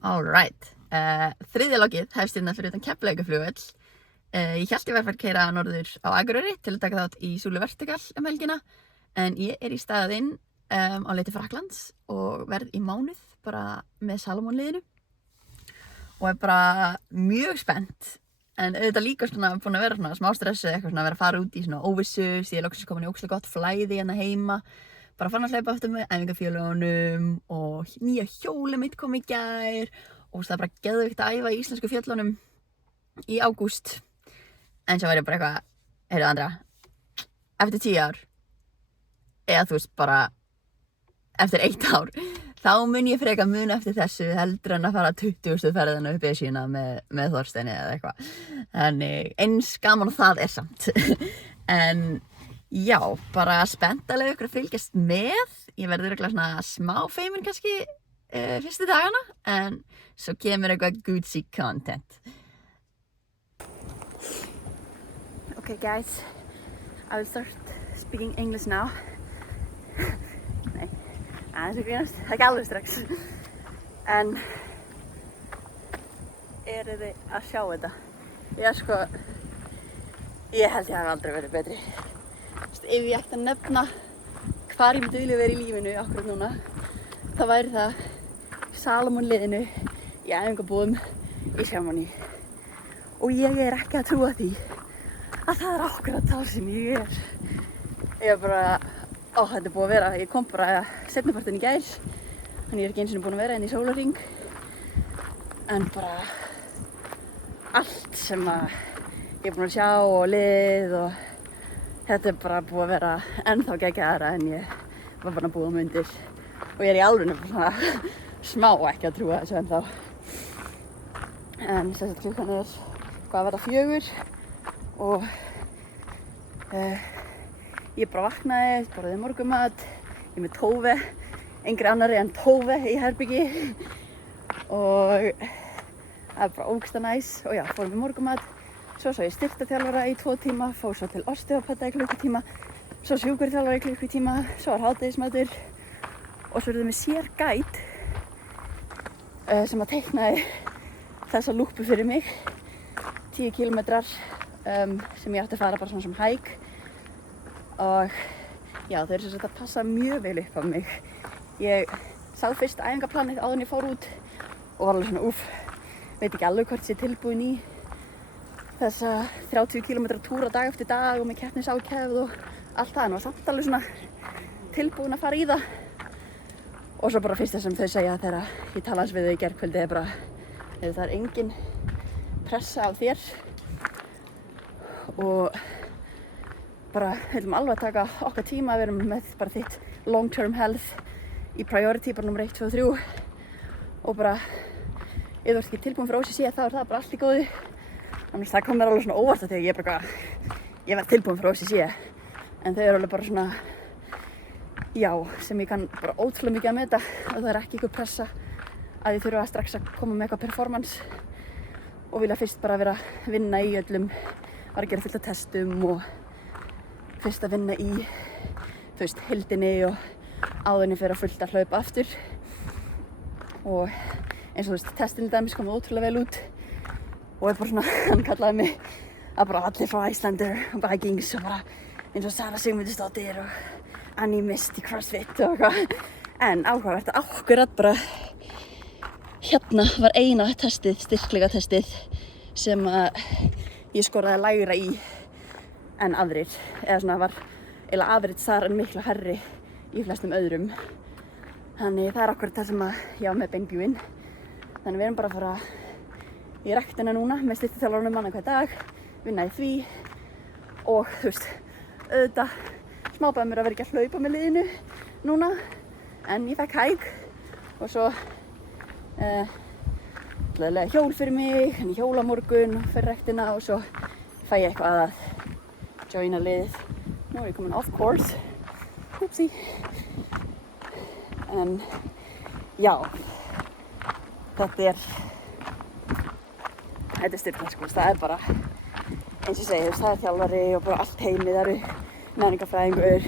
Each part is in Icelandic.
Alright, þriðja logið hefst hérna fyrir utan Keflavíkurflugvöll. Ég hélt ég væri að fara að keyra norður á Akureyri til að taka þátt í Zulu Vertical helgina, en ég í staðinn á leið til Frakklands og verð í mánuð bara með Salomon-liðinu og bara mjög spennt, en auðvitað líka svona búin að vera svona smá stressuð, eitthvað svona að vera að fara út í svona óvissu, því ég loksins komin í ógeðslega gott flæði hérna heima. Bara fann að hlaupa aftur með æfingafélögunum og nýja hjólið mitt kom í gær og það bara geðveikt að æfa í íslensku fjöllunum í ágúst. En svo var ég bara eitthvað, heyrðu Andra, eftir 10 ár, eða þú veist bara eftir 1 ár, þá mun ég frekar muna eftir þessu heldur en að fara 20. ferðina upp Esjuna með Þorsteini eða eitthvað. Þannig eins gaman og það er samt. En já, bara spennt að leiða ykkur að fylgjast með. Ég verður örugglega svona smá feimin kannski fyrstu dagana, en svo kemur eitthvað Gucci content. Okay guys, I will start speaking English now. Nei, aðeins að grínast, það er ekki alveg strax. En eru þið að sjá þetta? Ég held ég hafi aldrei verið betri. Ef ég ætti að nefna hvar ég myndi vilja vera í lífinu akkurat núna, þá væri það Salomon-liðinu í æfingabúðum í Chamonix. Og ég er ekki að trúa því að það er akkurat þar sem ég er. Ég er bara, þetta er búið að vera, ég kom bara seinnipartinn í gær, þannig ég er ekki einu sinni búin að vera inn í sólarhring. En bara allt sem ég er búin að sjá og lið og þetta er bara búið að vera ennþá geggjaðara en ég var bara búið um undir. Og ég er í alvöru svona smá ekki að trúa þessu ennþá. En þess að klukkan er hvað að verða 4 og ég bara vaknaði, borðaði morgunmat, ég er með Tove, engri annarri en Tove í herbyggi og það er bara ógeðslega næs. Og já, fórum við morgunmat, svo ég styrktarþjálfara í 2 tíma, fór svo til osteópata í klukkutíma, svo sjúkraþjálfara í klukkutíma, svo var hádegismatur og svo eruð við með sér guide sem að teiknaði þessa lúpu fyrir mig, 10 kilometrar sem ég átti að fara bara svona sem hike. Og já, þau eru sem sagt að passa mjög vel upp á mig. Ég sá fyrst æfingaplanið áður en ég fór út og var alveg svona veit ekki alveg hvort ég sé tilbúin í þessa 30 km túra dag eftir dag og með keppnisákefð og allt það, en var samt alveg svona tilbúin að fara í það. Og svo bara fyrsta sem þau segja þegar ég tala hans við þau í gærkvöldi er bara, það er engin pressa á þér og bara heldum alveg að taka okkar tíma að vera með bara þitt long term health í priority, bara nummer 1, 2 og 3 og bara ef þú ert ekki tilbúin fyrir OCC þá er það bara allt í góðu. Annars það kom mér alveg svona óvart að því að ég var tilbúin fyrir OCC, en þau eru alveg bara svona já, sem ég kann bara ótrúlega mikið að meta og það er ekki eitthvað pressa að ég þurfa strax að koma með eitthvað performance og vilja fyrst bara vera að vinna í öllum, var að gera fullt af testum og fyrst að vinna í, þú veist, heildinni og áðurinn fyrir að fullt að hlaupa aftur. Og eins og þú veist, testin í dæmis kom ótrúlega vel út og bara svona, hann kallaði mig að bara allir frá Icelandair og Vikings og bara eins og Sara Sigmundsdóttir og Annie Mist í CrossFit og eitthvað. En áhugavert að akkurat bara hérna var eina testið, styrkleika testið, sem að ég skoraði lægra í en aðrir, eða svona var eiginlega average þar en miklu hærri í flestum öðrum. Þannig það er akkurat það sem að ég á með beinbjúinn. Þannig við erum bara að fara í ræktina núna með styrktarþjálfaranum annað hvern dag, vinna í því og þú veist, auðvitað smábæði mér að vera ekki að hlaupa með liðinu núna, en ég fekk hæk og svo ætlaði hjól fyrir mig, en ég hjóla á morgun fyrir ræktina og svo fæ ég eitthvað að joina liðið. Nú er ég komin off course. Húpsi. En já, þetta er styrla sko. Það er bara, eins og ég segi, það er þjálfari og bara allt heimið, það eru næringarfræðingur,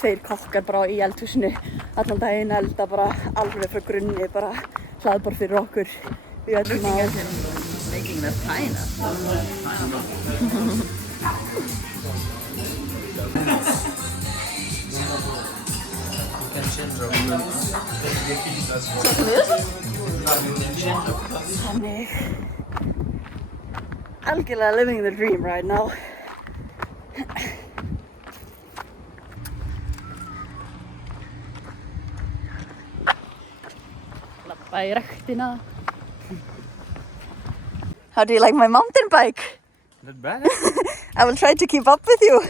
2 kokkar bara í eldhúsinu allan daginn, elda bara alveg frá grunni, bara hlaðborð fyrir okkur. Við ætlum að... Making the pineapple. Þannig algjörlega living the dream right now. Lappa í ræktina. How do you like my mountain bike? Not bad. I will try to keep up with you.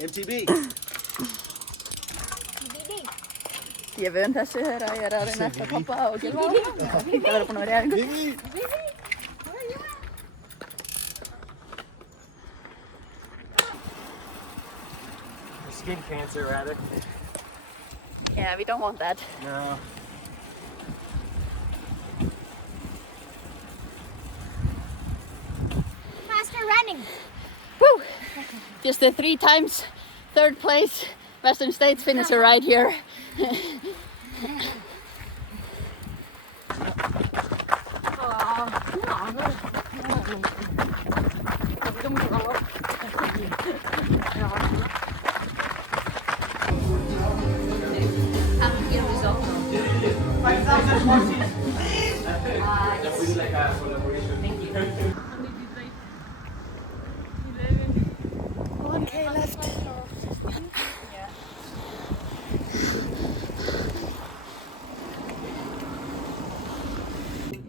MTB. Ég vön þessu þegar ég að reyna eftir að pappa og Gylfa á. Það verður búin að vera í æfingu. Skin cancer, rather. Yeah, we don't want that. No. Faster running. Woo! Just the 3 times, 3rd place, Western States finisher right here.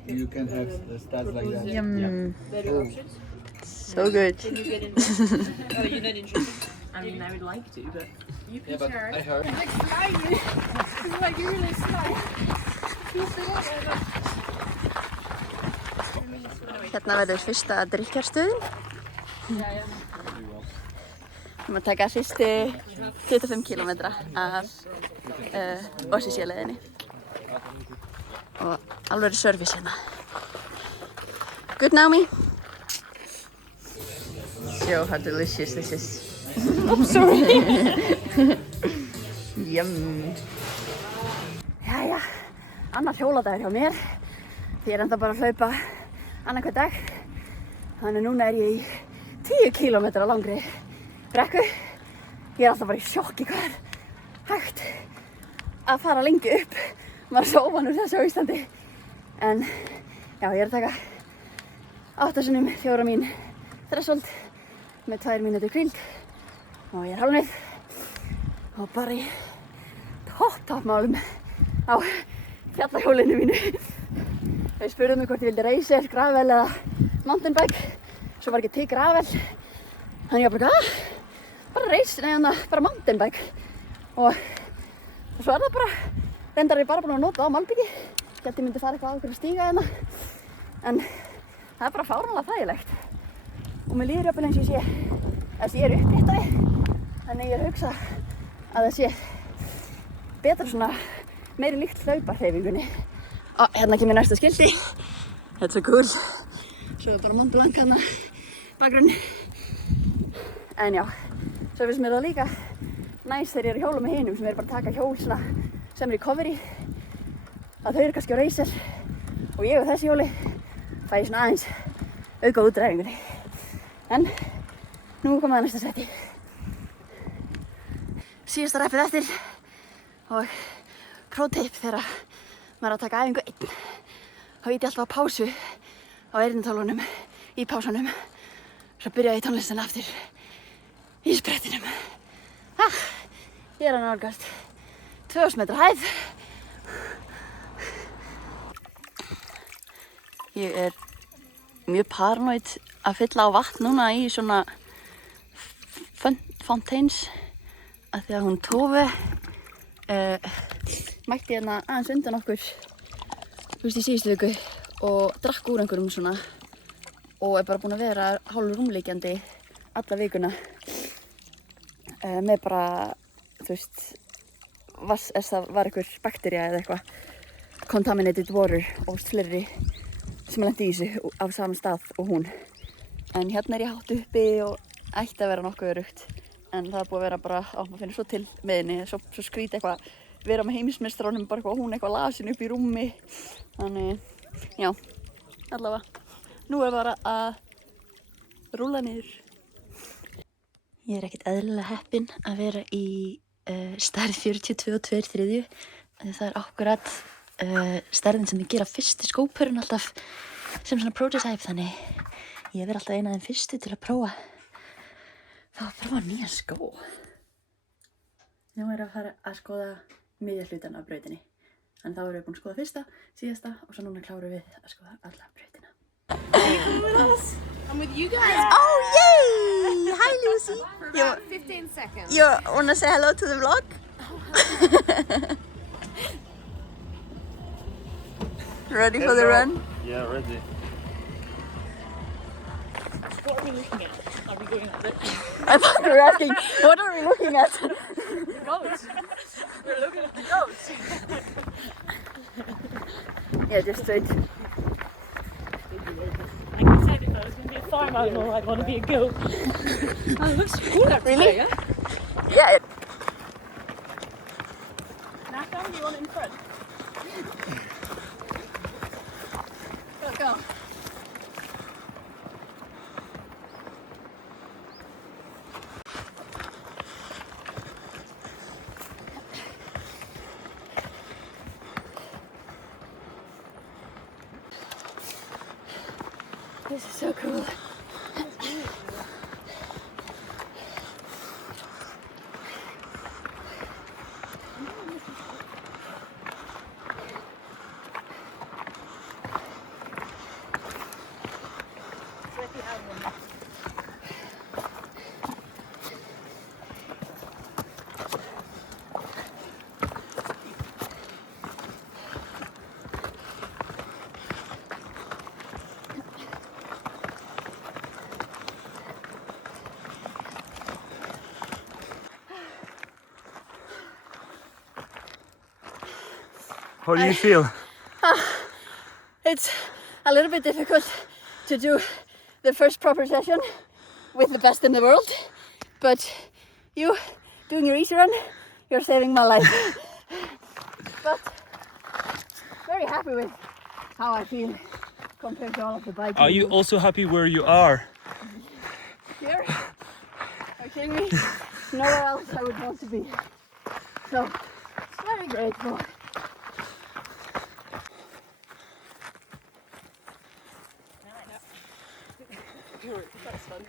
You can have the stats like that. Yum. Oh. So good. Oh, you're not interested? I mean, I would like to, but... Yeah, but I heard. Hérna verður fyrsta drykkjarstöðin. Við erum að taka fyrstu 25 km af Ossisjöleiðinni. Og alveg service hérna. Good, Naomi? Show how delicious this is. I'm sorry. Yum. Jæja, annar hjóladagur hjá mér. Ég er enda bara að hlaupa annan hver dag. Þannig núna er ég í 10 km langri brekku. Ég er alltaf bara í sjokki hvað er hægt að fara lengi upp. Maður er svo óvanur þessu á Íslandi. En já, ég er að taka 8 sinnum 4 mín þresvold með 2 mínútur hvíld. Og ég er hálfnuð og bara í topp-málum á fjallahjólinu mínu. Þau spurðu mig hvort ég vildi racer, gravel eða mountain bike. Svo var ekki til gravel. Þannig ég var bara racer, bara mountain bike. Og svo er það bara, reyndar ég bara búin að nota á malbiki. Ég held ég myndi fara eitthvað á einhverja stíga hérna. En það er bara fáránlega þægilegt. Og mér líður jafnvel eins og ég er uppréttari. Þannig ég er að hugsa að það sé betra svona meiri líkt hlaupahreyfingunni. Og hérna kemur næsta skilti. Þetta er svo cool. Svo er bara Mont Blanc hérna bakgrunni. En já, svo finnst mér það líka næs þegar ég er að hjóla með hinum sem er bara að taka hjól svona sem er í recovery. Að þau eru kannski á racer og ég á þessi hjóli fæ ég svona aðeins auka útdræfingunni. En nú komum við að næsta setti. Síðasta rappið eftir og pro-tip þegar maður er að taka æfingu einn. Þá ít ég alltaf á pásu á eyrnatólunum í pásanum. Svo byrja ég tónlistina aftur í sprettinum. Ég er að nálgast 2000 metra hæð. Ég er mjög paranoid að fylla á vatn núna í svona fontaines af því að hún Tove mætti hérna aðeins undan okkur í síðustu viku og drakk úr einhverjum svona og er bara búin að vera hálf rúmliggjandi alla vikuna með bara, þú veist, það var einhver baktería eða eitthvað contaminated water og fleiri sem lenti í þessu á sama stað og hún. En hérna er ég hátt uppi og ætti að vera nokkuð öruggt. En það er búið að vera bara, maður finnur svo til með henni, svo skrítið eitthvað vera með heimsmeistranum bara eitthvað, hún eitthvað lasin upp í rúmi. Þannig, já, allavega. Nú bara að rúlla niður. Ég ekkert eðlilega heppin að vera í stærð 42 og 2/3. Það akkurat stærðin sem ég gera fyrst í skópurinn alltaf sem svona prototype, þannig ég verð alltaf eina af þeim fyrstu til að prófa nýja skó. Nú að fara að skoða miðja hlutan af brautinni. Þannig þá erum við búin að skoða fyrsta, síðasta og svo núna klárum við að skoða alla brautina. I'm with you guys. Oh yay! Hi Lucy! For about 15 seconds. You wanna say hello to the vlog? Ready for the run? Yeah, ready. What are we looking at? Are we going at this? I thought you were asking, what are we looking at? The goats. We're looking at the goats. Yeah, just straight. Like I said, if I was going to be a farm animal, I'd want to be a goat. Oh, it looks cool actually. Really? Yeah. Yeah. Nathan, you want in front? Go. This is so cool. How do you feel? It's a little bit difficult to do the first proper session with the best in the world, but you doing your easy run, you're saving my life. But very happy with how I feel compared to all of the bike. Are you also happy where you are? Here? Are you kidding me? Nowhere else I would want to be. So, very grateful. That's fun.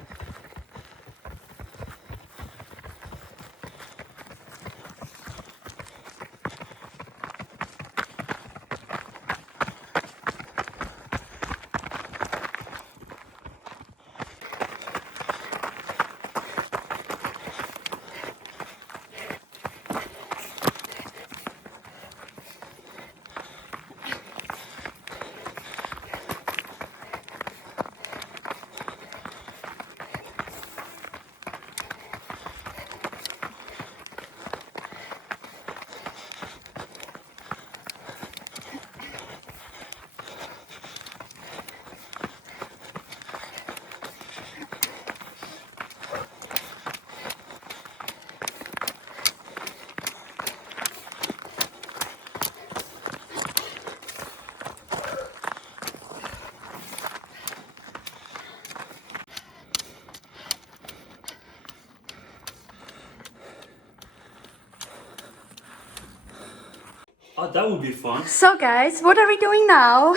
Oh, that would be fun. So guys, what are we doing now?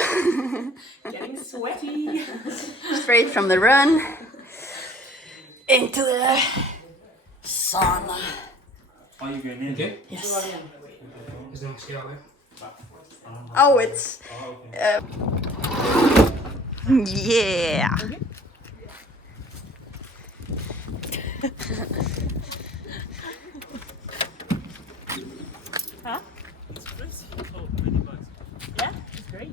Getting sweaty. Straight from the run into the sauna. Are you going in? Okay. Yes. Is there a way? Oh, it's yeah. Huh? Yeah, it's great.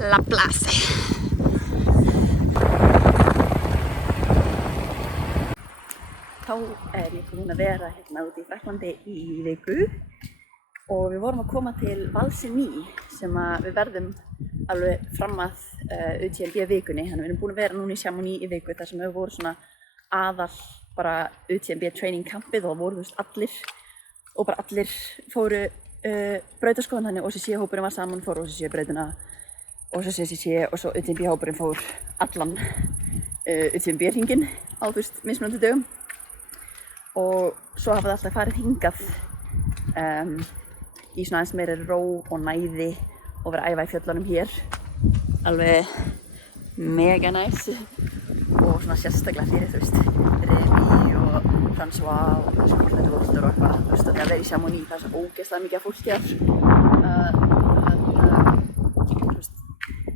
La Place. þá er ég búin að vera hérna út í Frakklandi í viku og við vorum að koma til Valseny sem að við verðum alveg fram að UTMB vikunni. Þannig við erum búin að vera núna í Chamonix í viku þar sem við vorum svona aðal bara UTMB training campið og voru allir og bara allir fóru brautaskoðun þannig OCC hópurinn var saman, fór OCC brautina og svo CCC og svo UTMB hópurinn fór allan UTMB hringinn á mismunandi dögum og svo hafa það alltaf farið hingað í svona aðeins meiri ró og næði og vera að æfa í fjöllunum hér alveg mega næs og svona sérstaklega fyrir Remi og François og Sportnættu Voltur og eitthvað að vera í Chamonix það er svo ógeðslega mikið af fólki þar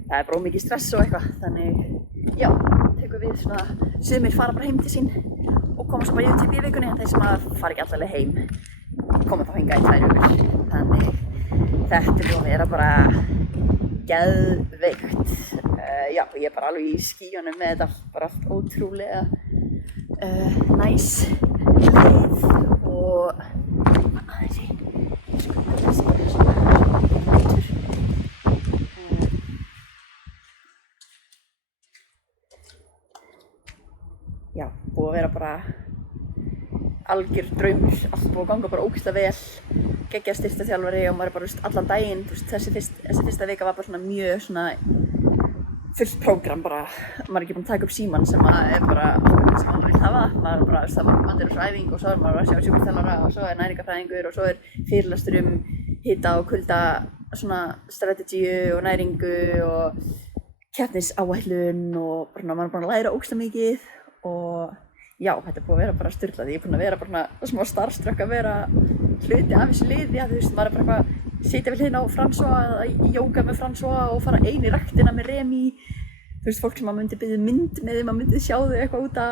það er bara ómikið stress og eitthvað þannig já, tekum við svona sumir fara bara heim til sín og koma svo bara í UTMB vikunni en þeir sem að fara ekki allavega heim koma þá hingað í 2 vikur þannig þetta er búin að vera bara geðveikt já, ég er bara alveg í skýjunum með þetta bara allt ótrúlega næs leið og aðeins ég skoða þessi já, búið að vera bara algjör draumur, allt búið að ganga bara ógeðslega vel geggjað styrktarþjálfari og maður er bara allan daginn þessi fyrsta vika var bara svona mjög svona fullt prógram bara, maður er ekki búinn að taka upp símann sem er bara allt sem maður vill hafa maður er bara, það var mandur og svo æfing og svo er maður að sjá sjúkraþjálfara og svo er næringafræðingur og svo er fyrirlestur hita og kulda svona strategíu og næringu og keppnisáætlun og bara maður er búinn að læra ógeðslega mikið og já, þetta er búið að vera bara sturlað. Ég er búin að vera bara smá starstruck að vera hluti af þessu liði. Já, þú veist, maður er bara eitthvað að sitja við hliðina á François eða í jóga með François og fara ein í ræktina með Remi. Þú veist, fólk sem maður myndi biðja mynd með þeim, maður myndi sjá þau eitthvað út að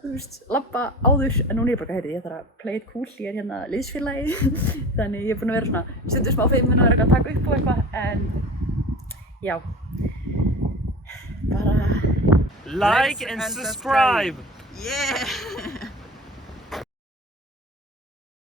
þú veist, labba áður. En núna er ég bara, heyrðu, ég þarf að play it cool, ég er hérna liðsfélagi. Þannig ég er búin að vera svona stundum smá feimin að vera eitthvað að taka upp og eitthvað. En já, bara Like and subscribe! Yeah!